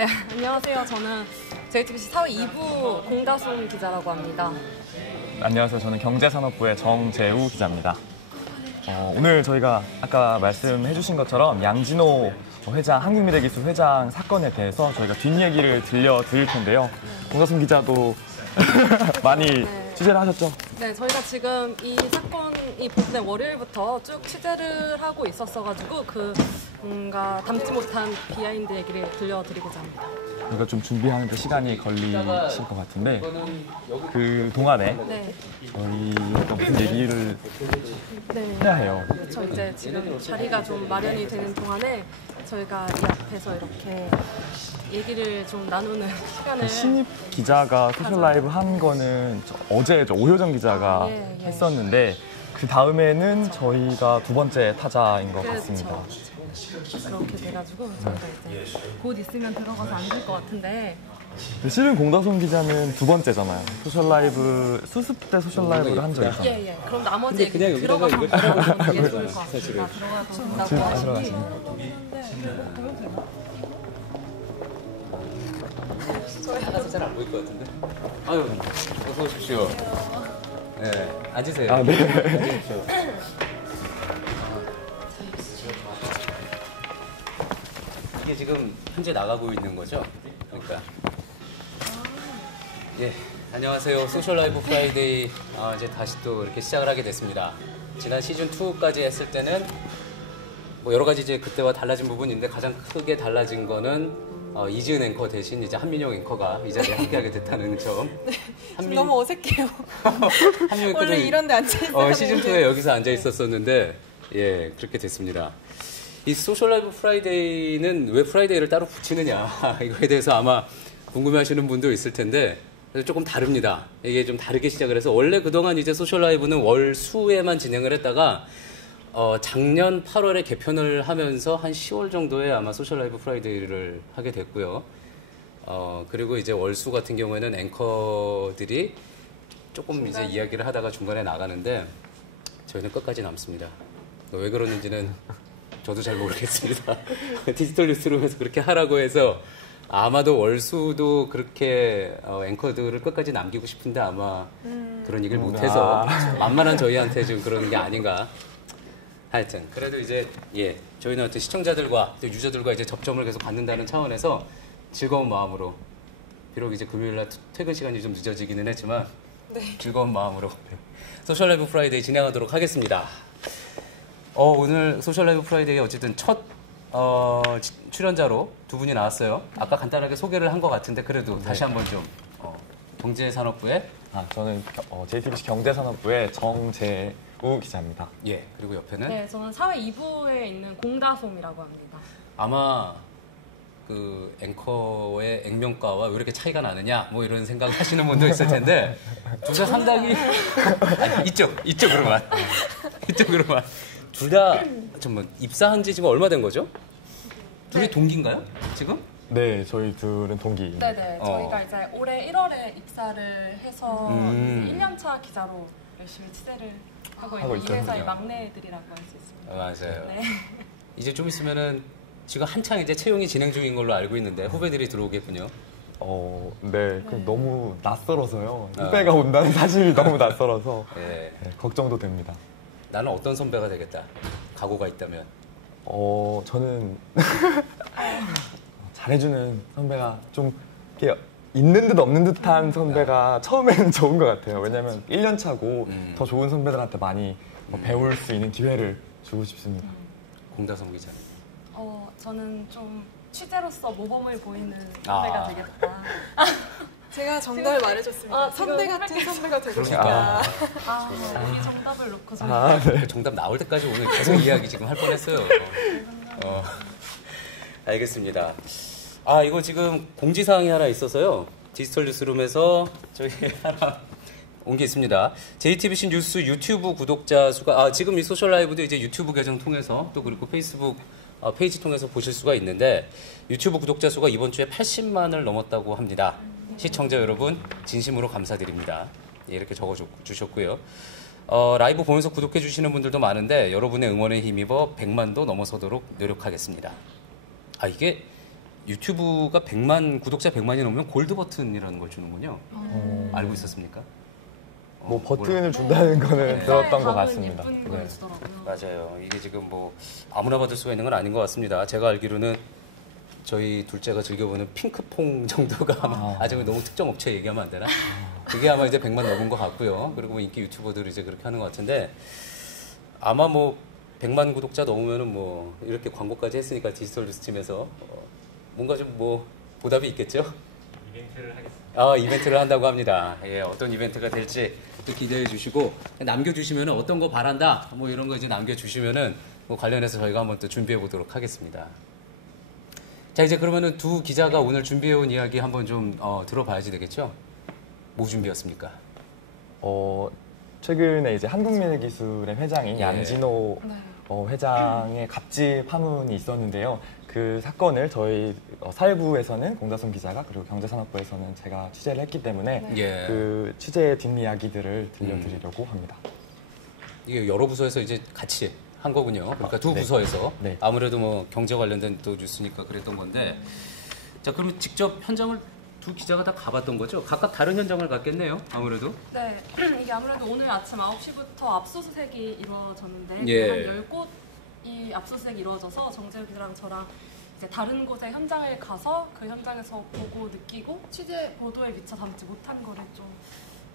네, 안녕하세요. 저는 JTBC 사회 2부 공다솜 기자라고 합니다. 안녕하세요. 저는 경제산업부의 정재우 기자입니다. 오늘 저희가 아까 말씀해 주신 것처럼 양진호 회장, 한국미래기술 회장 사건에 대해서 저희가 뒷얘기를 들려드릴 텐데요. 공다솜 기자도 많이 취재를 하셨죠? 네, 저희가 지금 이 사건이 보도된 월요일부터 쭉 취재를 하고 있었어가지고 뭔가 담지 못한 비하인드 얘기를 들려드리고자 합니다. 저희가 좀 준비하는데 시간이 걸리실 것 같은데 그 동안에 저희가 무슨 얘기를 해야 해요. 저 이제 지금 자리가 좀 마련이 되는 동안에 저희가 이 앞에서 이렇게 얘기를 좀 나누는 시간을 신입 기자가 소셜 라이브 한 거는 어제 오효정 기자가 했었는데 그 다음에는 저희가 두 번째 타자인 것 같습니다. 그렇게 돼가지고 저희가 이제 곧 있으면 들어가서 앉을 것 같은데 실은 공다솜 기자는 두 번째잖아요. 소셜 라이브 수습 때 소셜 라이브를 한 적이 있잖아요. 예. 그럼 나머지 그냥 들어가서 보는 게 좋을 것 같습니다. 들어가서 본다고 하시니 나가서 잘 안 보일 것 같은데. 아유, 어서 오십시오. 네, 앉으세요. 아, 네. 앉으십시오. 이게 지금 현재 나가고 있는 거죠? 그러니까. 예, 안녕하세요. 소셜 라이브 프라이데이 이제 다시 또 이렇게 시작을 하게 됐습니다. 지난 시즌 2까지 했을 때는 뭐 여러 가지 이제 그때와 달라진 부분이 있는데 가장 크게 달라진 거는 이지은 앵커 대신 이제 한민영 앵커가 이 자리에 함께하게 됐다는 점. 지금 너무 어색해요. 한민영 원래 이런 데 앉아있어요. 시즌 2에 여기서 앉아 있었었는데 예 그렇게 됐습니다. 이 소셜 라이브 프라이데이는 왜 프라이데이를 따로 붙이느냐 이거에 대해서 아마 궁금해하시는 분도 있을 텐데 조금 다릅니다. 이게 좀 다르게 시작을 해서 원래 그동안 이제 소셜 라이브는 월 수에만 진행을 했다가 작년 8월에 개편을 하면서 한 10월 정도에 아마 소셜 라이브 프라이데이를 하게 됐고요. 그리고 이제 월수 같은 경우에는 앵커들이 조금 이제 이야기를 하다가 중간에 나가는데 저희는 끝까지 남습니다. 왜 그러는지는 저도 잘 모르겠습니다. 디지털 뉴스룸에서 그렇게 하라고 해서 아마도 월수도 그렇게 앵커들을 끝까지 남기고 싶은데 아마 그런 얘기를 못해서 만만한 저희한테 좀 그러는 게 아닌가. 하여튼 그래도 이제 저희는 어떤 시청자들과 또 유저들과 이제 접점을 계속 갖는다는 차원에서 즐거운 마음으로 비록 이제 금요일날 퇴근 시간이 좀 늦어지기는 했지만 즐거운 마음으로 소셜 라이브 프라이데이 진행하도록 하겠습니다. 오늘 소셜 라이브 프라이데이 어쨌든 첫 출연자로 두 분이 나왔어요. 아까 간단하게 소개를 한 것 같은데 그래도 다시 한번 좀 경제산업부의 저는 JTBC 경제산업부의 정재우 기자입니다. 예, 그리고 옆에는 네, 저는 사회 2부에 있는 공다솜이라고 합니다. 아마 그 앵커의 액면가와 왜 이렇게 차이가 나느냐 뭐 이런 생각을 하시는 분도 있을 텐데 둘 다 상당히 이쪽으로만 둘 다 잠깐만 입사한 지 지금 얼마 된 거죠? 둘이 동기인가요? 지금? 네, 저희 둘은 동기입니다. 네네, 저희가 이제 올해 1월에 입사를 해서 1년차 기자로 열심히 취재를 하고 있는 이 회사의 막내들이라고 할 수 있습니다. 맞아요. 네. 이제 좀 있으면은 지금 한창 이제 채용이 진행 중인 걸로 알고 있는데 후배들이 들어오겠군요. 네. 너무 낯설어서요. 후배가 온다는 사실이 너무 낯설어서 걱정도 됩니다. 나는 어떤 선배가 되겠다. 각오가 있다면. 저는 잘해주는 선배가 좀 이렇게 있는 듯 없는 듯한 선배가 처음에는 좋은 것 같아요. 왜냐하면 1년 차고 더 좋은 선배들한테 많이 배울 수 있는 기회를 주고 싶습니다. 공다솜 기자는? 저는 좀 취재로서 모범을 보이는 선배가 되겠다. 제가 정답을 말해줬습니다. 선배 같은 선배가 되고 싶다. 우리 정답을 놓고 네. 정답 나올 때까지 오늘 계속 이야기 지금 할 뻔했어요. 알겠습니다. 이거 지금 공지사항이 하나 있어서요. 디지털 뉴스룸에서 저희 하나 온 게 있습니다. JTBC 뉴스 유튜브 구독자 수가 지금 이 소셜 라이브도 이제 유튜브 계정 통해서 또 그리고 페이스북 페이지 통해서 보실 수가 있는데 유튜브 구독자 수가 이번 주에 80만을 넘었다고 합니다. 시청자 여러분 진심으로 감사드립니다. 이렇게 적어주셨고요. 라이브 보면서 구독해 주시는 분들도 많은데 여러분의 응원에 힘입어 100만도 넘어서도록 노력하겠습니다. 이게 유튜브가 100만 구독자 100만이 넘으면 골드 버튼이라는 걸 주는군요. 알고 있었습니까? 뭐 버튼을 준다는 거는 네. 들었던 것 다음은 같습니다. 예쁜 걸 네. 주더라고요. 맞아요. 이게 지금 뭐 아무나 받을 수가 있는 건 아닌 것 같습니다. 제가 알기로는 저희 둘째가 즐겨보는 핑크퐁 정도가 아마 아직 너무 특정 업체 얘기하면 안 되나? 그게 아마 이제 100만 넘은 것 같고요. 그리고 뭐 인기 유튜버들이 이제 그렇게 하는 것 같은데 아마 뭐 100만 구독자 넘으면은 뭐 이렇게 광고까지 했으니까 디지털 뉴스팀에서 뭔가 좀 뭐 보답이 있겠죠? 이벤트를 하겠습니다. 이벤트를 한다고 합니다. 예, 어떤 이벤트가 될지 또 기대해 주시고 남겨주시면은 어떤 거 바란다 뭐 이런 거 이제 남겨주시면은 뭐 관련해서 저희가 한번 또 준비해 보도록 하겠습니다. 자, 이제 그러면은 두 기자가 오늘 준비해 온 이야기 한번 좀 들어봐야지 되겠죠? 뭐 준비했습니까? 최근에 이제 한국민의기술의 회장인 예. 양진호 회장의 갑질 파문이 있었는데요. 그 사건을 저희 사회부에서는 공다솜 기자가 그리고 경제산업부에서는 제가 취재를 했기 때문에 예. 그 취재의 뒷이야기들을 들려드리려고 합니다. 이게 여러 부서에서 이제 같이 한 거군요. 그러니까 두 네. 부서에서 네. 아무래도 뭐 경제 관련된 또 뉴스니까 그랬던 건데 자, 그러면 직접 현장을 두 기자가 다 가봤던 거죠? 각각 다른 현장을 갔겠네요. 아무래도. 네, 이게 아무래도 오늘 아침 9시부터 압수수색이 이루어졌는데 예. 한 10곳이 압수수색이 이루어져서 정재우 기자랑 저랑 이제 다른 곳에 현장을 가서 그 현장에서 보고 느끼고 취재 보도에 미처 담지 못한 거를 좀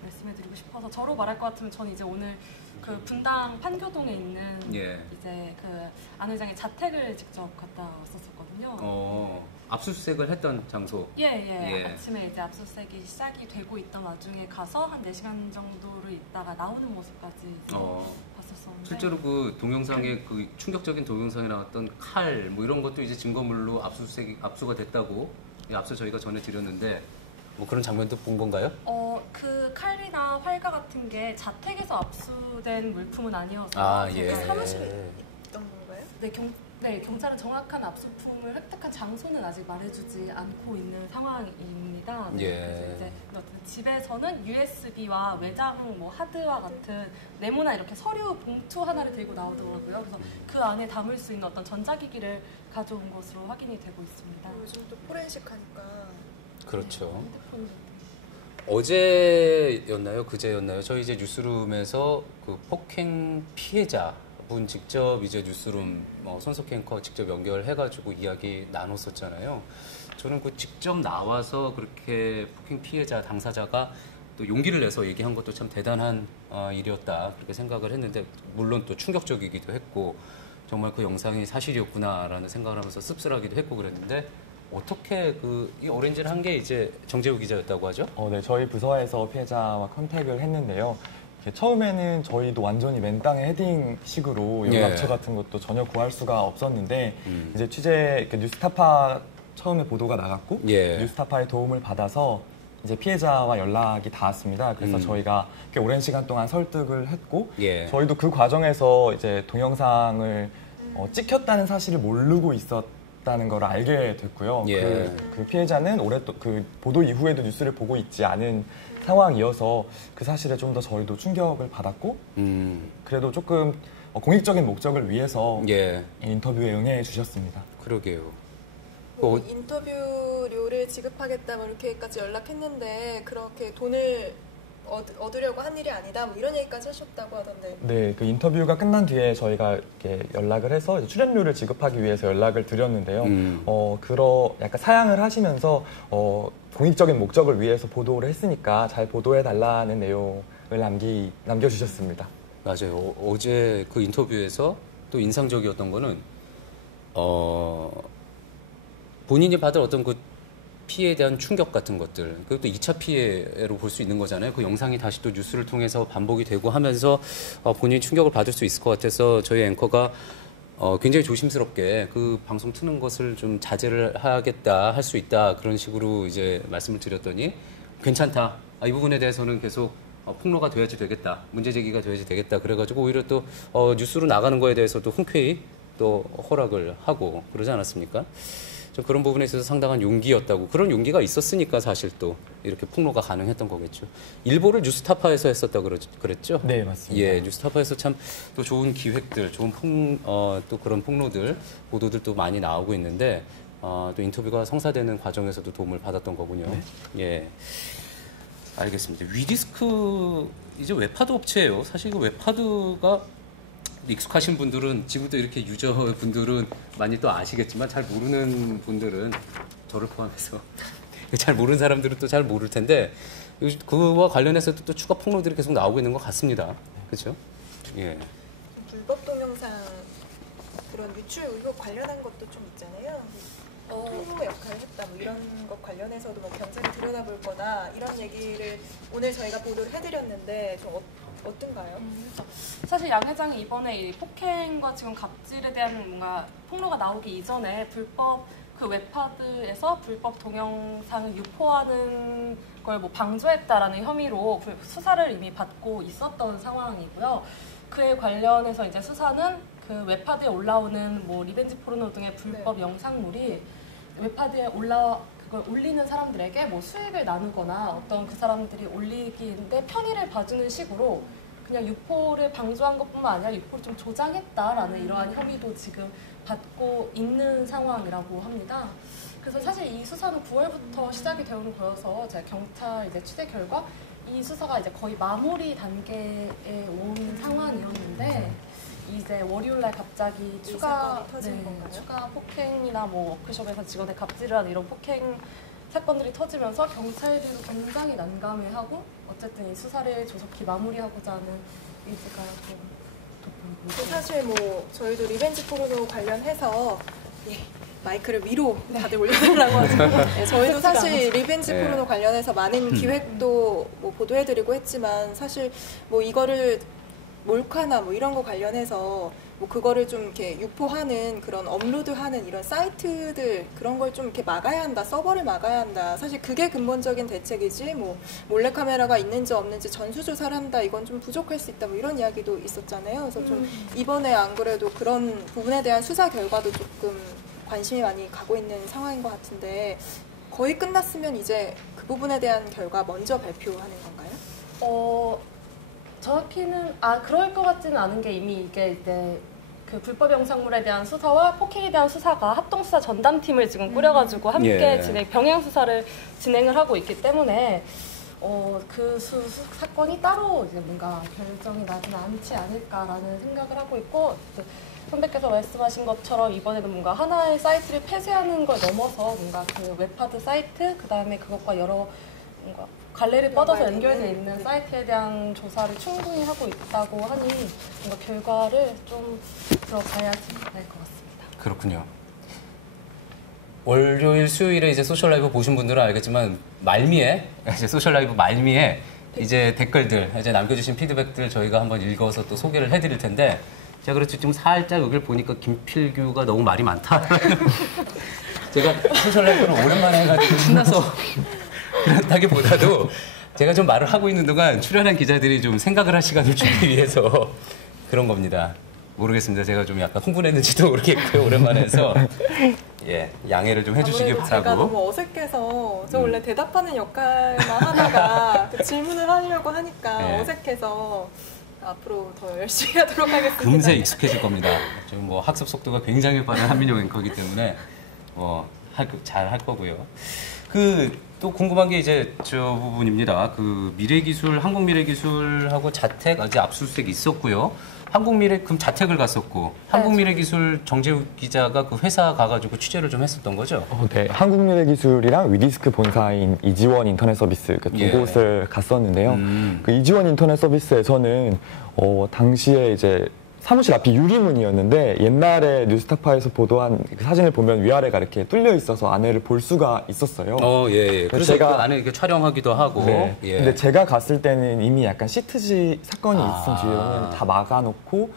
말씀해드리고 싶어서 저로 말할 것 같으면 저는 이제 오늘 그 분당 판교동에 있는 예. 이제 그 안 회장의 자택을 직접 갔다 왔었거든요. 압수수색을 했던 장소. 예. 예. 아침에 이제 압수수색이 시작이 되고 있던 와중에 가서 한 4시간 정도를 있다가 나오는 모습까지 이제 봤었었는데 실제로 그 동영상에 그 충격적인 동영상에 나왔던 칼 뭐 이런 것도 이제 증거물로 압수가 됐다고 앞서 저희가 전해드렸는데 뭐 그런 장면도 본 건가요? 그 칼이나 활과 같은 게 자택에서 압수된 물품은 아니어서 예. 사무실에 있던 건가요? 경찰은 정확한 압수품을 획득한 장소는 아직 말해주지 않고 있는 상황입니다. 예. 그래서 이제 어떤 집에서는 USB와 외장 뭐 하드와 같은 네모나 이렇게 서류 봉투 하나를 들고 나오더라고요. 그래서 그 안에 담을 수 있는 어떤 전자기기를 가져온 것으로 확인이 되고 있습니다. 요즘 또 포렌식 하니까 그렇죠. 핸드폰 어제였나요? 그제였나요? 저희 이제 뉴스룸에서 그 폭행 피해자분 직접 이제 뉴스룸 손석희 앵커 직접 연결해가지고 이야기 나눴었잖아요. 저는 그 직접 나와서 그렇게 폭행 피해자 당사자가 또 용기를 내서 얘기한 것도 참 대단한 일이었다 그렇게 생각을 했는데 물론 또 충격적이기도 했고 정말 그 영상이 사실이었구나라는 생각을 하면서 씁쓸하기도 했고 그랬는데. 어떻게 이 오렌지를 한 게 이제 정재우 기자였다고 하죠? 네, 저희 부서에서 피해자와 컨택을 했는데요. 처음에는 저희도 완전히 맨 땅에 헤딩식으로 연락처 예. 같은 것도 전혀 구할 수가 없었는데 이제 취재 뉴스타파 처음에 보도가 나갔고 예. 뉴스타파의 도움을 받아서 이제 피해자와 연락이 닿았습니다. 그래서 저희가 꽤 오랜 시간 동안 설득을 했고 예. 저희도 그 과정에서 이제 동영상을 찍혔다는 사실을 모르고 있었다는 걸 알게 됐고요. 예. 그 피해자는 그 보도 이후에도 뉴스를 보고 있지 않은 상황이어서 그 사실에 좀 더 저희도 충격을 받았고 그래도 조금 공익적인 목적을 위해서 예. 인터뷰에 응해 주셨습니다. 그러게요. 뭐 인터뷰료를 지급하겠다 뭐 이렇게까지 연락했는데 그렇게 돈을 얻으려고 한 일이 아니다 뭐 이런 얘기까지 하셨다고 하던데. 네, 그 인터뷰가 끝난 뒤에 저희가 이렇게 연락을 해서 이제 출연료를 지급하기 위해서 연락을 드렸는데요. 약간 사양을 하시면서 공익적인 목적을 위해서 보도를 했으니까 잘 보도해 달라는 내용을 남겨주셨습니다. 맞아요. 어제 그 인터뷰에서 또 인상적이었던 거는 본인이 받을 어떤 그 피해에 대한 충격 같은 것들, 그것도 2차 피해로 볼 수 있는 거잖아요. 그 영상이 다시 또 뉴스를 통해서 반복이 되고 하면서 본인이 충격을 받을 수 있을 것 같아서 저희 앵커가 굉장히 조심스럽게 그 방송 트는 것을 좀 자제를 하겠다, 할 수 있다 그런 식으로 이제 말씀을 드렸더니 괜찮다. 이 부분에 대해서는 계속 폭로가 돼야지 되겠다, 문제 제기가 돼야지 되겠다. 그래가지고 오히려 또 뉴스로 나가는 거에 대해서도 흔쾌히 또 허락을 하고 그러지 않았습니까? 좀 그런 부분에 있어서 상당한 용기였다고. 그런 용기가 있었으니까 사실 또 이렇게 폭로가 가능했던 거겠죠. 일보를 뉴스타파에서 했었다고 그랬죠? 네, 맞습니다. 예, 뉴스타파에서 참 또 좋은 기획들, 좋은 또 그런 폭로들, 보도들도 많이 나오고 있는데 또 인터뷰가 성사되는 과정에서도 도움을 받았던 거군요. 예, 알겠습니다. 위디스크 이제 웹하드 업체예요. 사실 그 웹하드가 익숙하신 분들은 지금도 이렇게 유저분들은 많이 또 아시겠지만 잘 모르는 분들은 저를 포함해서 잘 모르는 사람들은 또 잘 모를 텐데 그와 관련해서도 또 추가 폭로들이 계속 나오고 있는 것 같습니다. 그렇죠? 예. 불법 동영상 그런 유출 의혹 관련한 것도 좀 있잖아요. 통로 역할을 했다 뭐 이런 것 관련해서도 뭐 경찰이 들여다볼 거다 이런 얘기를 오늘 저희가 보도를 해드렸는데 좀 어떤가요? 사실 양 회장이 이번에 이 폭행과 지금 갑질에 대한 뭔가 폭로가 나오기 이전에 그 웹하드에서 불법 동영상을 유포하는 걸 뭐 방조했다라는 혐의로 수사를 이미 받고 있었던 상황이고요. 그에 관련해서 이제 수사는 그 웹하드에 올라오는 뭐 리벤지 포르노 등의 불법 영상물이 웹하드에 그걸 올리는 사람들에게 뭐 수익을 나누거나 어떤 그 사람들이 올리기인데 편의를 봐주는 식으로 그냥 유포를 방조한 것뿐만 아니라 유포를 좀 조장했다라는 이러한 혐의도 지금 받고 있는 상황이라고 합니다. 그래서 사실 이 수사는 9월부터 시작이 되는 거여서 제가 경찰 이제 취재 결과 이 수사가 이제 거의 마무리 단계에 온 상황이었는데 이제 월요일날 갑자기 추가 폭행이나 뭐 워크숍에서 직원의 갑질을 하는 이런 폭행 사건들이 터지면서 경찰들도 굉장히 난감해하고 어쨌든 이 수사를 조속히 마무리하고자 하는 의지가 좀 돋보이고 있습니다. 사실 뭐 저희도 리벤지 포르노 관련해서 마이크를 위로 다들 올려달라고 하죠. 네, 저희도 사실 리벤지 포르노 관련해서 많은 기획도 뭐 보도해드리고 했지만 사실 뭐 이거를 몰카나 뭐 이런 거 관련해서 뭐 그거를 좀 이렇게 유포하는 그런 업로드하는 이런 사이트들 그런 걸 좀 이렇게 막아야 한다, 서버를 막아야 한다. 사실 그게 근본적인 대책이지 뭐 몰래카메라가 있는지 없는지 전수조사를 한다 이건 좀 부족할 수 있다 뭐 이런 이야기도 있었잖아요. 그래서 좀 이번에 안 그래도 그런 부분에 대한 수사 결과도 조금 관심이 많이 가고 있는 상황인 것 같은데 거의 끝났으면 이제 그 부분에 대한 결과 먼저 발표하는 건가요? 정확히는 그럴 것 같지는 않은 게 이미 이게 이제 그 불법 영상물에 대한 수사와 폭행에 대한 수사가 합동수사 전담팀을 지금 꾸려가지고 함께 병행 수사를 진행을 하고 있기 때문에 그 사건이 따로 이제 뭔가 결정이 나지는 않지 않을까라는 생각을 하고 있고 선배께서 말씀하신 것처럼 이번에는 뭔가 하나의 사이트를 폐쇄하는 걸 넘어서 뭔가 그 웹하드 사이트 그 다음에 그것과 여러 뭔가 갈래를 뻗어서 연결되어 있는 사이트에 대한 조사를 충분히 하고 있다고 하니 뭔가 결과를 좀 들어가야지 될 것 같습니다. 그렇군요. 월요일, 수요일에 이제 소셜라이브 보신 분들은 알겠지만 말미에 이제 소셜라이브 말미에 이제 댓글들 이제 남겨주신 피드백들 저희가 한번 읽어서 또 소개를 해드릴 텐데 제가 그렇지 좀 살짝 여기를 보니까 김필규가 너무 말이 많다. 제가 소셜라이브를 오랜만에 해가지고 신나서 그렇다기보다도 제가 좀 말을 하고 있는 동안 출연한 기자들이 좀 생각을 할 시간을 주기 위해서 그런 겁니다. 모르겠습니다. 제가 좀 약간 흥분했는지도 모르겠고요. 오랜만에 해서 양해를 좀 해주시기 바라고. 제가 너무 어색해서 저 원래 대답하는 역할만 하다가 그 질문을 하려고 하니까 어색해서 앞으로 더 열심히 하도록 하겠습니다. 금세 익숙해질 겁니다. 지금 뭐 학습 속도가 굉장히 빠른 한민영 앵커이기 때문에 잘 할 거고요. 또 궁금한 게 이제 저 부분입니다. 그 미래기술, 한국미래기술하고 자택 아직 압수수색 있었고요. 그럼 자택을 갔었고 한국미래기술 정재우 기자가 그 회사 가가지고 취재를 좀 했었던 거죠? 네, 한국미래기술이랑 위디스크 본사인 이지원 인터넷 서비스 그 두 곳을 갔었는데요. 그 이지원 인터넷 서비스에서는 당시에 이제 사무실 앞이 유리문이었는데 옛날에 뉴스타파에서 보도한 그 사진을 보면 위아래가 이렇게 뚫려 있어서 안에를 볼 수가 있었어요. 그래서 제가 그 안에 이렇게 촬영하기도 하고. 네. 근데 제가 갔을 때는 이미 약간 시트지 사건이 있은 뒤에 다 막아놓고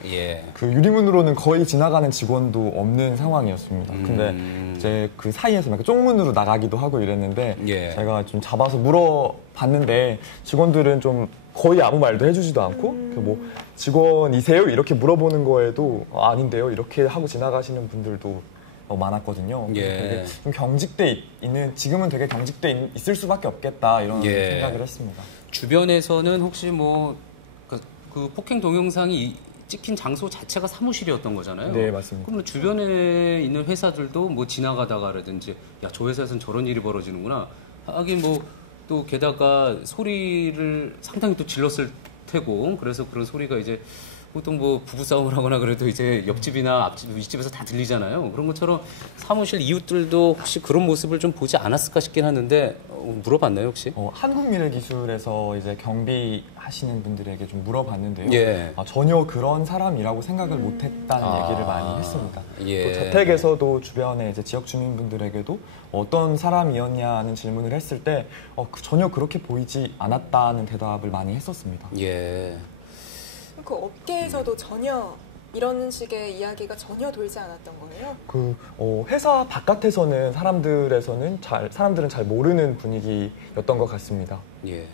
그 유리문으로는 거의 지나가는 직원도 없는 상황이었습니다. 근데 이제 그 사이에서 막 쪽문으로 나가기도 하고 이랬는데 제가 좀 잡아서 물어봤는데 직원들은 좀 거의 아무 말도 해주지도 않고 뭐 직원이세요? 이렇게 물어보는 거에도 아닌데요? 이렇게 하고 지나가시는 분들도 많았거든요. 되게 좀 경직돼 있는 지금은 되게 경직돼 있을 수밖에 없겠다 이런 생각을 했습니다. 주변에서는 혹시 뭐 그 폭행 동영상이 찍힌 장소 자체가 사무실이었던 거잖아요. 네, 맞습니다. 그러면 주변에 있는 회사들도 뭐 지나가다가라든지 야, 저 회사에서는 저런 일이 벌어지는구나. 하긴 뭐 또 게다가 소리를 상당히 또 질렀을 테고 그래서 그런 소리가 이제 보통 뭐 부부싸움을 하거나 그래도 이제 옆집이나 앞집, 윗집에서 다 들리잖아요. 그런 것처럼 사무실 이웃들도 혹시 그런 모습을 좀 보지 않았을까 싶긴 하는데 물어봤나요 혹시? 한국미래기술에서 이제 경비하시는 분들에게 좀 물어봤는데요. 예. 전혀 그런 사람이라고 생각을 못했다는 얘기를 많이 했습니다. 예. 또 저택에서도 주변에 이제 지역 주민분들에게도 어떤 사람이었냐는 질문을 했을 때 전혀 그렇게 보이지 않았다는 대답을 많이 했었습니다. 예. 그 업계에서도 전혀 이런 식의 이야기가 전혀 돌지 않았던 거예요? 회사 바깥에서는 사람들은 잘 모르는 분위기였던 것 같습니다. 예.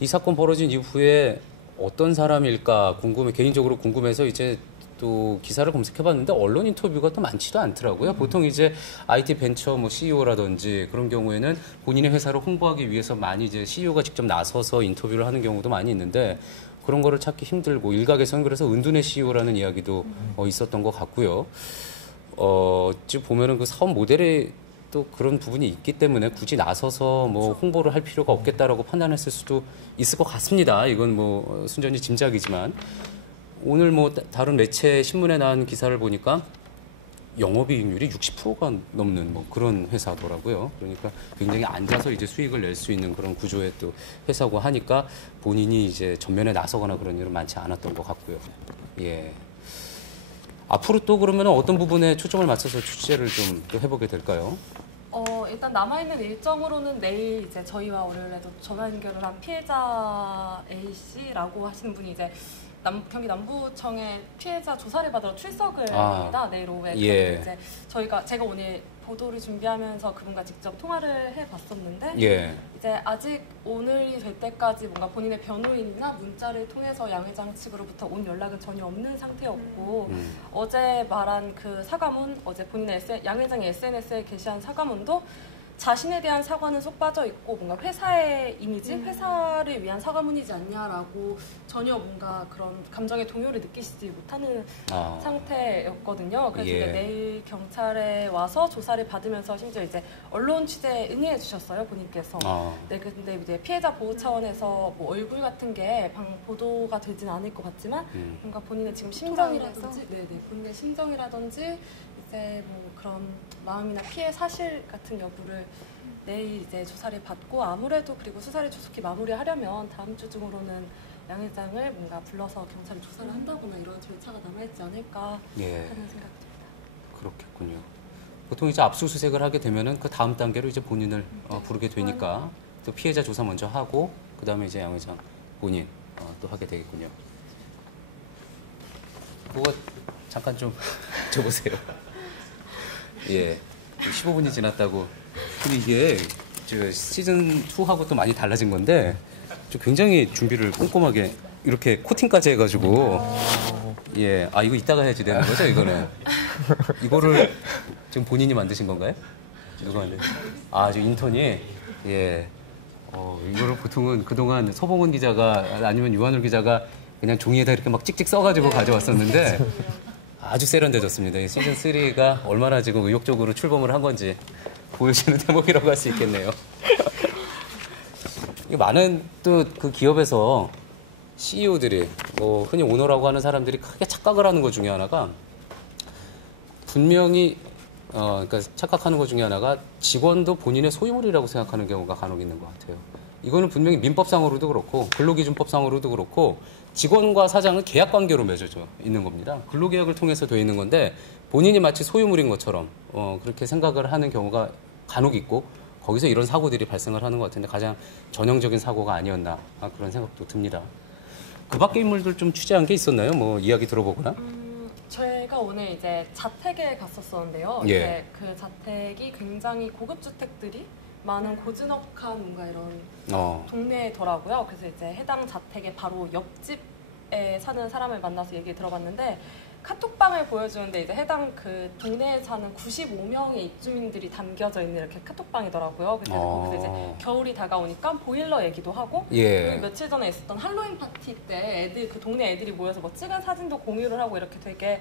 이 사건 벌어진 이후에 어떤 사람일까 개인적으로 궁금해서 이제 또 기사를 검색해봤는데 언론 인터뷰가 또 많지도 않더라고요. 보통 이제 IT 벤처 CEO라든지 그런 경우에는 본인의 회사를 홍보하기 위해서 많이 이제 CEO가 직접 나서서 인터뷰를 하는 경우도 많이 있는데 그런 거를 찾기 힘들고 일각에서는 그래서 은둔의 CEO라는 이야기도 있었던 것 같고요. 지금 보면은 그 사업 모델에 또 그런 부분이 있기 때문에 굳이 나서서 뭐 홍보를 할 필요가 없겠다라고 판단했을 수도 있을 것 같습니다. 이건 뭐 순전히 짐작이지만 오늘 뭐 다른 매체 신문에 나온 기사를 보니까 영업이익률이 60%가 넘는 뭐 그런 회사더라고요. 그러니까 굉장히 앉아서 이제 수익을 낼 수 있는 그런 구조의 또 회사고 하니까 본인이 이제 전면에 나서거나 그런 일은 많지 않았던 것 같고요. 예. 앞으로 또 그러면 어떤 부분에 초점을 맞춰서 취재를 좀 또 해보게 될까요? 일단 남아있는 일정으로는 내일 이제 저희와 월요일에도 전화 연결을 한 피해자 A씨라고 하시는 분이 이제 경기 남부청에 피해자 조사를 받으러 출석을 합니다. 내일 오후에. 예. 이제 제가 오늘 보도를 준비하면서 그분과 직접 통화를 해봤었는데 예. 이제 아직 오늘이 될 때까지 뭔가 본인의 변호인이나 문자를 통해서 양 회장 측으로부터 온 연락은 전혀 없는 상태였고 어제 말한 그 사과문, 어제 양 회장이 SNS에 게시한 사과문도 자신에 대한 사과는 쏙 빠져 있고 뭔가 회사의 이미지, 회사를 위한 사과문이지 않냐라고 전혀 뭔가 그런 감정의 동요를 느끼시지 못하는 상태였거든요. 그래서 이제 내일 경찰에 와서 조사를 받으면서 심지어 이제 언론 취재에 응해 주셨어요, 본인께서. 네, 근데 이제 피해자 보호 차원에서 뭐 얼굴 같은 게 보도가 되진 않을 것 같지만 뭔가 본인의 지금 심정이라든지, 본인의 심정이라든지 이제 뭐 그런 마음이나 피해 사실 같은 여부를 내일 이제 조사를 받고 아무래도 그리고 수사를 조속히 마무리하려면 다음 주 중으로는 양 회장을 뭔가 불러서 경찰에 조사를 한다거나 이런 절차가 남아있지 않을까 하는 생각이 듭니다. 그렇겠군요. 보통 이제 압수수색을 하게 되면은 그 다음 단계로 이제 본인을 부르게 되니까 또 피해자 조사 먼저 하고 그 다음에 이제 양 회장 본인 또 하게 되겠군요. 뭐가 잠깐 좀 줘보세요. 예, 15분이 지났다고. 근데 이게 시즌 2하고 또 많이 달라진 건데 좀 굉장히 준비를 꼼꼼하게 이렇게 코팅까지 해가지고 예, 이거 이따가 해야지 되는 거죠, 이거는? 이거를 지금 본인이 만드신 건가요? 누가 만든? 저 인턴이 예, 이거를 보통은 그동안 서봉원 기자가 아니면 유한울 기자가 그냥 종이에다 이렇게 막 찍찍 써가지고 가져왔었는데. 아주 세련되졌습니다. 시즌 3가 얼마나 지금 의욕적으로 출범을 한 건지 보여주는 대목이라고 할 수 있겠네요. 많은 또 그 기업에서 CEO들이 뭐 흔히 오너라고 하는 사람들이 크게 착각을 하는 것 중에 하나가 분명히 그러니까 착각하는 것 중에 하나가 직원도 본인의 소유물이라고 생각하는 경우가 간혹 있는 것 같아요. 이거는 분명히 민법상으로도 그렇고 근로기준법상으로도 그렇고 직원과 사장은 계약관계로 맺어져 있는 겁니다. 근로계약을 통해서 돼 있는 건데 본인이 마치 소유물인 것처럼 그렇게 생각을 하는 경우가 간혹 있고 거기서 이런 사고들이 발생을 하는 것 같은데 가장 전형적인 사고가 아니었나 그런 생각도 듭니다. 그 밖의 인물들 좀 취재한 게 있었나요? 뭐 이야기 들어보거나? 저희가 오늘 이제 자택에 갔었었는데요. 예. 이제 그 자택이 굉장히 고급 주택들이 많은 고즈넉한 뭔가 이런 동네더라고요. 그래서 이제 해당 자택의 바로 옆집에 사는 사람을 만나서 얘기 들어봤는데 카톡방을 보여주는데 이제 해당 그 동네에 사는 95명의 입주민들이 담겨져 있는 이렇게 카톡방이더라고요. 근데 거기서 이제 겨울이 다가오니까 보일러 얘기도 하고 예. 그리고 며칠 전에 있었던 할로윈 파티 때 애들 그 동네 애들이 모여서 뭐 찍은 사진도 공유를 하고 이렇게 되게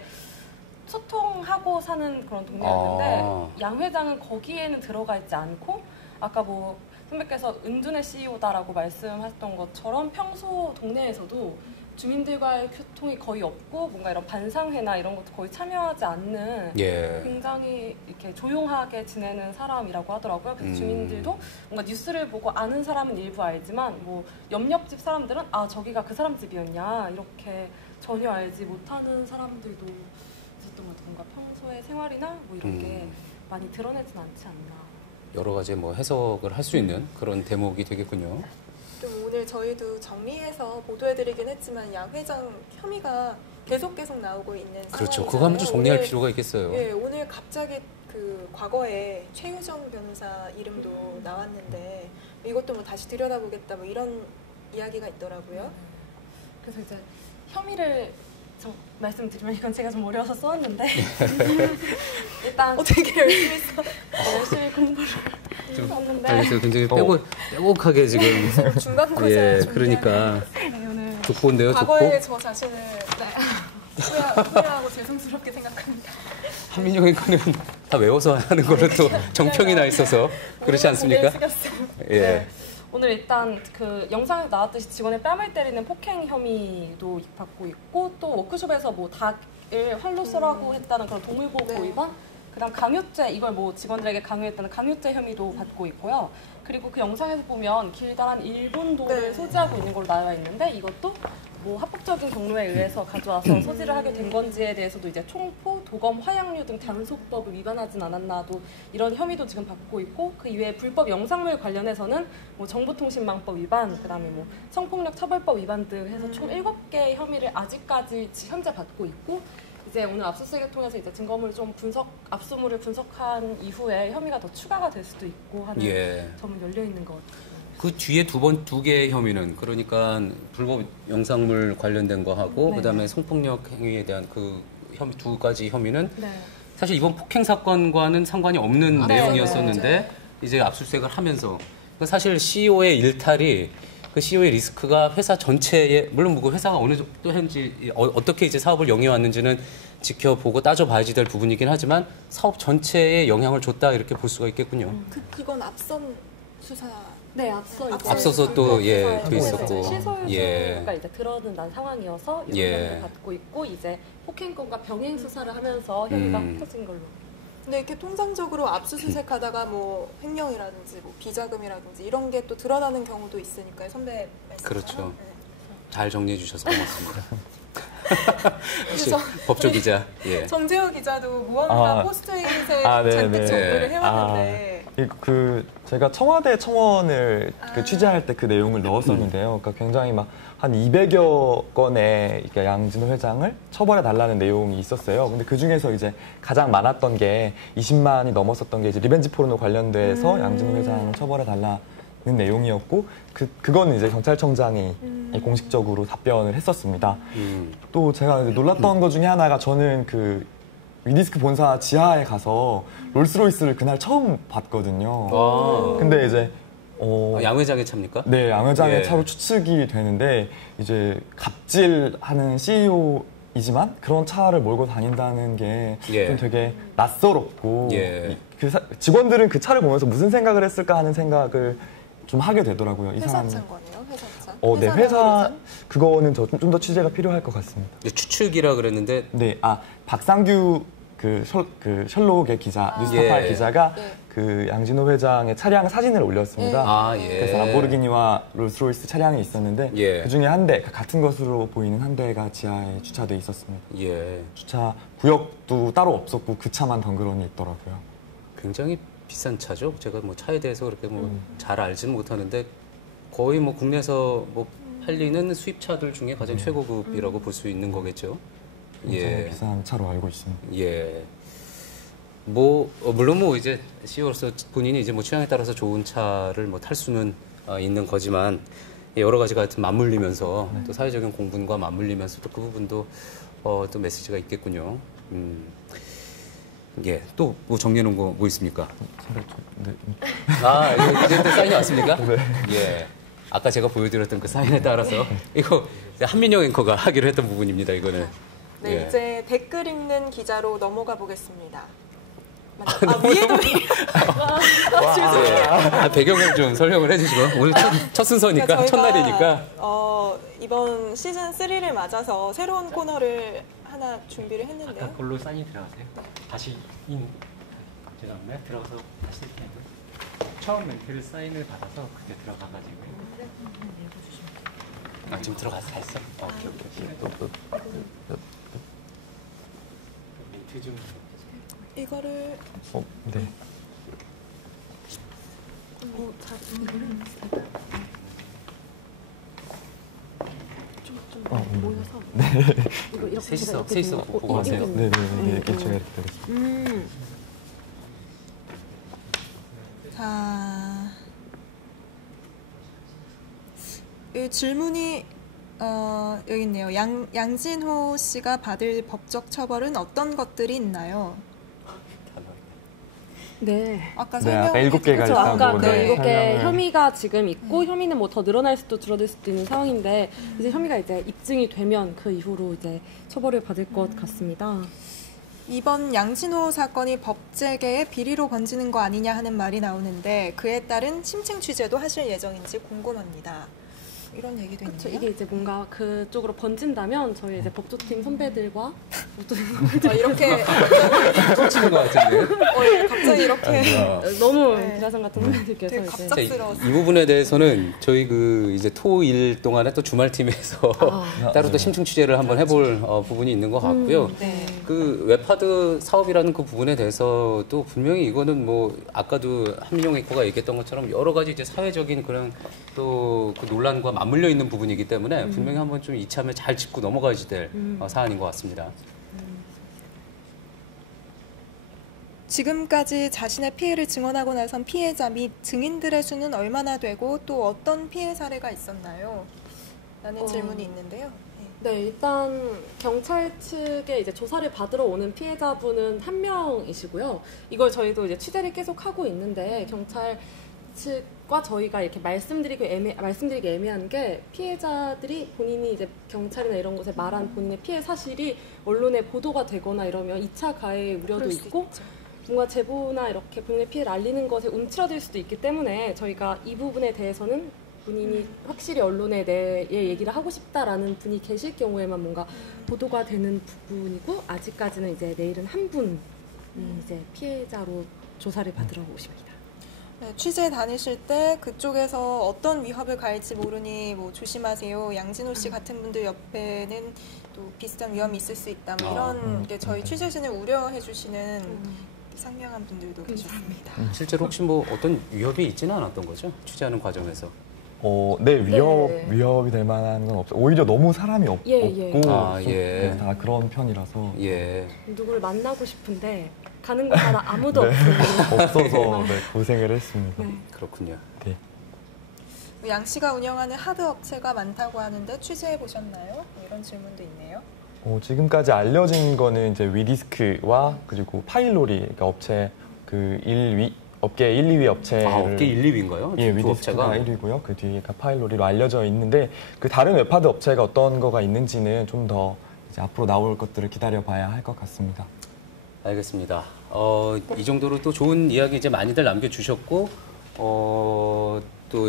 소통하고 사는 그런 동네였는데 양 회장은 거기에는 들어가 있지 않고 아까 뭐 선배께서 은둔의 CEO다라고 말씀하셨던 것처럼 평소 동네에서도 주민들과의 교통이 거의 없고 뭔가 이런 반상회나 이런 것도 거의 참여하지 않는 예. 굉장히 이렇게 조용하게 지내는 사람이라고 하더라고요. 그래서 주민들도 뭔가 뉴스를 보고 아는 사람은 일부 알지만 뭐 옆집 사람들은 아 저기가 그 사람 집이었냐 이렇게 전혀 알지 못하는 사람들도 있었던 것 같아요. 뭔가 평소의 생활이나 뭐 이런 게 많이 드러내진 않지 않나. 여러 가지 뭐 해석을 할 수 있는 그런 대목이 되겠군요. 좀 오늘 저희도 정리해서 보도해드리긴 했지만 양 회장 혐의가 계속 나오고 있는 그렇죠. 상황이잖아요. 그거 한번 좀 정리할 오늘, 필요가 있겠어요. 예, 오늘 갑자기 그 과거에 최유정 변호사 이름도 나왔는데 이것도 뭐 다시 들여다보겠다 뭐 이런 이야기가 있더라고요. 그래서 이제 혐의를 말씀드리면 이건 제가 좀 어려워서 써왔는데 일단 되게 열심히 써. 열심히 공부를 했는데 알겠어요. 굉장히 빼곡하게 지금 중간 고사 예, 그러니까 네, 오늘 족보인데요, 족보. 과거의 저 자신을 후회하고 죄송스럽게 생각합니다. 한민영의 거는 다 외워서 하는 거는 또 정평이 나 있어서 그렇지 않습니까? 예. 네. 오늘 일단 그 영상에 나왔듯이 직원의 뺨을 때리는 폭행 혐의도 받고 있고 또 워크숍에서 뭐 닭을 활로 쏘라고 했다는 그런 동물보호 네. 위반 그다음 강요죄 이걸 뭐 직원들에게 강요했다는 강요죄 혐의도 받고 있고요. 그리고 그 영상에서 보면 길다란 일본 돌을 네. 소지하고 있는 걸로 나와 있는데 이것도 뭐 합법적인 경로에 의해서 가져와서 소지를 하게 된 건지에 대해서도 이제 총포, 도검, 화약류 등 단속법을 위반하진 않았나도 이런 혐의도 지금 받고 있고 그 이외에 불법 영상물 관련해서는 뭐 정보통신망법 위반, 그다음에 뭐 성폭력 처벌법 위반 등 해서 총 7개의 혐의를 아직까지 현재 받고 있고 이제 오늘 압수수색을 통해서 이제 증거물을 좀 압수물을 분석한 이후에 혐의가 더 추가가 될 수도 있고 하는 예. 점은 열려 있는 것 같아요. 그 뒤에 두 개의 혐의는 그러니까 불법 영상물 관련된 거 하고 네. 그다음에 성폭력 행위에 대한 그 혐의 두 가지 혐의는 네. 사실 이번 폭행 사건과는 상관이 없는 네, 내용이었었는데 네, 이제 압수수색을 하면서 사실 CEO의 일탈이 그 CEO의 리스크가 회사 전체에 물론 뭐 그 회사가 어느 정도 했는지 어떻게 이제 사업을 영위해 왔는지는 지켜보고 따져봐야지 될 부분이긴 하지만 사업 전체에 영향을 줬다 이렇게 볼 수가 있겠군요. 그건 앞선 수사. 네, 앞서서 또 예, 돼 있었고 실소유주가 예. 이제 드러난 상황이어서 이런 예. 혐의를 받고 있고 이제 폭행건과 병행 수사를 하면서 혐의가 흩어진 걸로. 근데 이렇게 통상적으로 압수수색하다가 뭐 횡령이라든지 뭐 비자금이라든지 이런 게 또 드러나는 경우도 있으니까요. 선배 말씀처럼. 그렇죠. 네. 잘 정리해 주셔서 고맙습니다. 역시 그래서 법조 기자. 예. 정재호 기자도 무언가 포스트잇에 잔뜩 정리를 해왔는데 그 제가 청와대 청원을 그 취재할 때 그 내용을 넣었었는데요. 그러니까 굉장히 막 한 200여 건의 양진호 회장을 처벌해 달라는 내용이 있었어요. 근데 그 중에서 이제 가장 많았던 게 20만이 넘었었던 게 이제 리벤지 포르노 관련돼서 양진호 회장을 처벌해 달라는 내용이었고 그거는 이제 경찰청장이 공식적으로 답변을 했었습니다. 또 제가 놀랐던 것 중에 하나가 저는 그 위디스크 본사 지하에 가서 롤스로이스를 그날 처음 봤거든요. 근데 이제 양 회장의 차입니까? 네, 양 회장의 예. 차로 추측이 되는데 이제 갑질하는 CEO이지만 그런 차를 몰고 다닌다는 게 좀 예. 되게 낯설었고 예. 직원들은 그 차를 보면서 무슨 생각을 했을까 하는 생각을 좀 하게 되더라고요. 회사 찬 거네요. 회사 찬. 네, 회사나 회사 회사? 그거는 좀 더 취재가 필요할 것 같습니다. 추측이라 그랬는데 네, 박상규 그 셜록의 기자, 뉴스타파의 예. 기자가 네. 그 양진호 회장의 차량 사진을 올렸습니다. 아, 예. 그래서 람보르기니와 롤스로이스 차량이 있었는데 예. 그 중에 한 대, 같은 것으로 보이는 한 대가 지하에 주차돼 있었습니다. 예. 주차 구역도 따로 없었고 그 차만 덩그러니 있더라고요. 굉장히 비싼 차죠. 제가 뭐 차에 대해서 그렇게 뭐 잘 알지는 못하는데 거의 뭐 국내에서 뭐 팔리는 수입차들 중에 가장 최고급이라고 볼 수 있는 거겠죠. 굉장히 비싼 차로 알고 있습니다. 예. 뭐 물론 뭐 이제 CEO로서 본인이 이제 뭐 취향에 따라서 좋은 차를 뭐 탈 수는 있는 거지만 여러 가지가 하여튼 맞물리면서 또 사회적인 공분과 맞물리면서 또 그 부분도 또 메시지가 있겠군요. 예, 또 뭐 정리해놓은 거 뭐 있습니까? 네. 아, 이제 또 사인이 왔습니까? 네. 예. 아까 제가 보여드렸던 그 사인에 따라서 이거 한민영 앵커가 하기로 했던 부분입니다. 이거는. 네, 예. 이제 댓글 읽는 기자로 넘어가 보겠습니다. 위에도 예. 배경을 좀 설명을 해주시고 오늘 첫 순서니까 그러니까 저희가, 첫날이니까. 이번 시즌 3를 맞아서 새로운 코너를 하나 준비를 했는데요. 아까 걸로 사인이 들어가세요. 다시 죄송합니다. 들어가서 다시 이렇게 해도 처음 멘트를 사인을 받아서 그때 들어가가지고 아, 지금 들어가서 다 했어? 오케이. 멘트 좀 이거를 네. 셋이서 보고 하세요. 네, 이렇게 제가 이렇게 되겠습니다. 자, 이 질문이 여기 있네요. 양진호 씨가 받을 법적 처벌은 어떤 것들이 있나요? 네. 아까 네, 아까 설명해 7개가 그렇죠. 있다고 아까 그 네, 7개 설명을. 혐의가 지금 있고 혐의는 뭐 더 늘어날 수도 줄어들 수도 있는 상황인데 이제 혐의가 이제 입증이 되면 그 이후로 이제 처벌을 받을 것 같습니다. 이번 양진호 사건이 법제계에 비리로 번지는 거 아니냐 하는 말이 나오는데 그에 따른 심층 취재도 하실 예정인지 궁금합니다. 이런 얘기도 그렇죠. 있네요. 이게 이제 뭔가 그쪽으로 번진다면 저희 이제 법조팀 선배들과 이렇게 꽂히는 것 같은데. 갑자기 이렇게 너무 네. 기라상 같은 선배들께서 되게 이제 갑작스러웠어요. 이 부분에 대해서는 저희 그 이제 토일 동안에 또 주말팀에서 따로 또 심층 취재를 한번 해볼 부분이 있는 것 같고요. 네. 그 웹하드 사업이라는 그 부분에 대해서도 분명히 이거는 뭐 아까도 한민용 앵커가 얘기했던 것처럼 여러 가지 이제 사회적인 그런 또 그 논란과 맞물려 있는 부분이기 때문에 분명히 한번 좀 이참에 잘 짚고 넘어가야지 될 사안인 것 같습니다. 지금까지 자신의 피해를 증언하고 나선 피해자 및 증인들의 수는 얼마나 되고 또 어떤 피해 사례가 있었나요? 라는 질문이 있는데요. 네, 일단 경찰 측에 이제 조사를 받으러 오는 피해자분은 한 명이시고요. 이걸 저희도 이제 취재를 계속 하고 있는데 경찰 측과 저희가 이렇게 말씀드리기 애매한 게 피해자들이 본인이 이제 경찰이나 이런 곳에 말한 본인의 피해 사실이 언론에 보도가 되거나 이러면 2차 가해 우려도 그럴 수 있고 있죠. 뭔가 제보나 이렇게 본인의 피해를 알리는 것에 움츠러들 수도 있기 때문에 저희가 이 부분에 대해서는 본인이 확실히 언론에 대해 얘기를 하고 싶다라는 분이 계실 경우에만 뭔가 보도가 되는 부분이고 아직까지는 이제 내일은 한 분이 이제 피해자로 조사를 받으러 오십니다. 네, 취재 다니실 때 그쪽에서 어떤 위협을 가할지 모르니 뭐 조심하세요. 양진호 씨 같은 분들 옆에는 또 비슷한 위험이 있을 수 있다. 뭐 이런 게 저희 취재진을 우려해 주시는 상냥한 분들도 계셨습니다. 실제로 혹시 뭐 어떤 위협이 있지는 않았던 거죠? 취재하는 과정에서. 네, 위협이 될 만한 건 없어요. 오히려 너무 사람이 없고 예. 다 그런 편이라서 예. 누구를 만나고 싶은데 가는 곳마다 아무도 없어서 네, 고생을 했습니다. 네. 그렇군요. 네. 양 씨가 운영하는 하드 업체가 많다고 하는데 취재해 보셨나요? 뭐 이런 질문도 있네요. 지금까지 알려진 거는 이제 위디스크와 그리고 파일로리, 그러니까 업체 업계 1, 2위 업체를 업계 1, 2위인가요? 예, 두 위디스크가 업체가? 1위고요. 그 뒤가 파일로리로 알려져 있는데 그 다른 웹하드 업체가 어떤 거가 있는지는 좀 더 이제 앞으로 나올 것들을 기다려봐야 할 것 같습니다. 알겠습니다. 이 정도로 또 좋은 이야기 이제 많이들 남겨주셨고, 또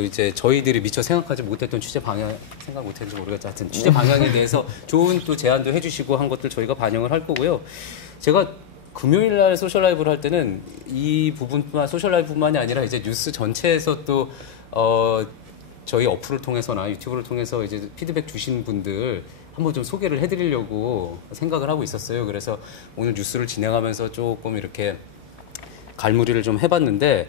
이제 저희들이 미처 생각하지 못했던 취재 방향, 생각 못했는지 모르겠죠. 하여튼 취재 방향에 대해서 좋은 또 제안도 해주시고 한 것들 저희가 반영을 할 거고요. 제가 금요일 날 소셜 라이브를 할 때는 이 부분뿐만, 소셜 라이브뿐만이 아니라 이제 뉴스 전체에서 또, 저희 어플을 통해서나 유튜브를 통해서 이제 피드백 주신 분들 한번 좀 소개를 해드리려고 생각을 하고 있었어요. 그래서 오늘 뉴스를 진행하면서 조금 이렇게 갈무리를 좀 해봤는데,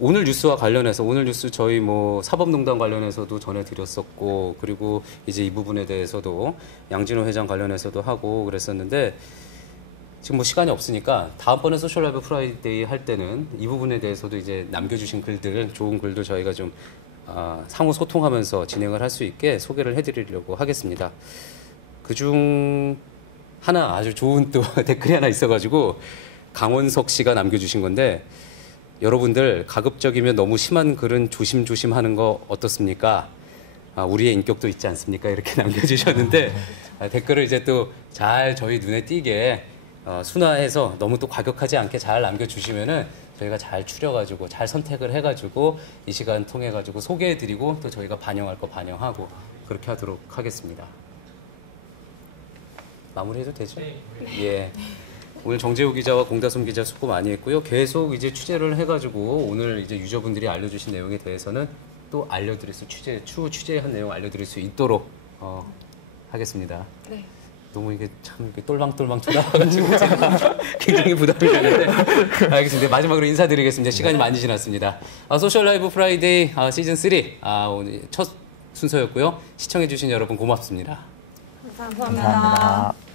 오늘 뉴스와 관련해서, 오늘 뉴스 저희 뭐 사법농단 관련해서도 전해드렸었고, 그리고 이제 이 부분에 대해서도 양진호 회장 관련해서도 하고 그랬었는데, 지금 뭐 시간이 없으니까 다음번에 소셜 라이브 프라이데이 할 때는 이 부분에 대해서도 이제 남겨주신 글들, 좋은 글도 저희가 좀 상호 소통하면서 진행을 할 수 있게 소개를 해드리려고 하겠습니다. 그중 하나 아주 좋은 또 댓글이 하나 있어가지고 강원석 씨가 남겨주신 건데 여러분들 가급적이면 너무 심한 글은 조심조심 하는 거 어떻습니까? 우리의 인격도 있지 않습니까? 이렇게 남겨주셨는데 댓글을 이제 또 잘 저희 눈에 띄게 순화해서 너무 또 과격하지 않게 잘 남겨주시면은 저희가 잘 추려가지고 잘 선택을 해가지고 이 시간 통해가지고 소개해드리고 또 저희가 반영할 거 반영하고 그렇게 하도록 하겠습니다. 마무리해도 되죠? 예. 오늘 정재우 기자와 공다솜 기자 수고 많이 했고요. 계속 이제 취재를 해가지고 오늘 이제 유저분들이 알려주신 내용에 대해서는 또 알려드릴 수 추후 취재한 내용 알려드릴 수 있도록 하겠습니다. 네. 너무 이게 참 이렇게 똘망똘망 쳐다봐가지고 제가 굉장히 부담이 되는데 알겠습니다. 마지막으로 인사드리겠습니다. 시간이 많이 지났습니다. 소셜 라이브 프라이데이 시즌 3 오늘 첫 순서였고요. 시청해주신 여러분 고맙습니다. 감사합니다. 감사합니다.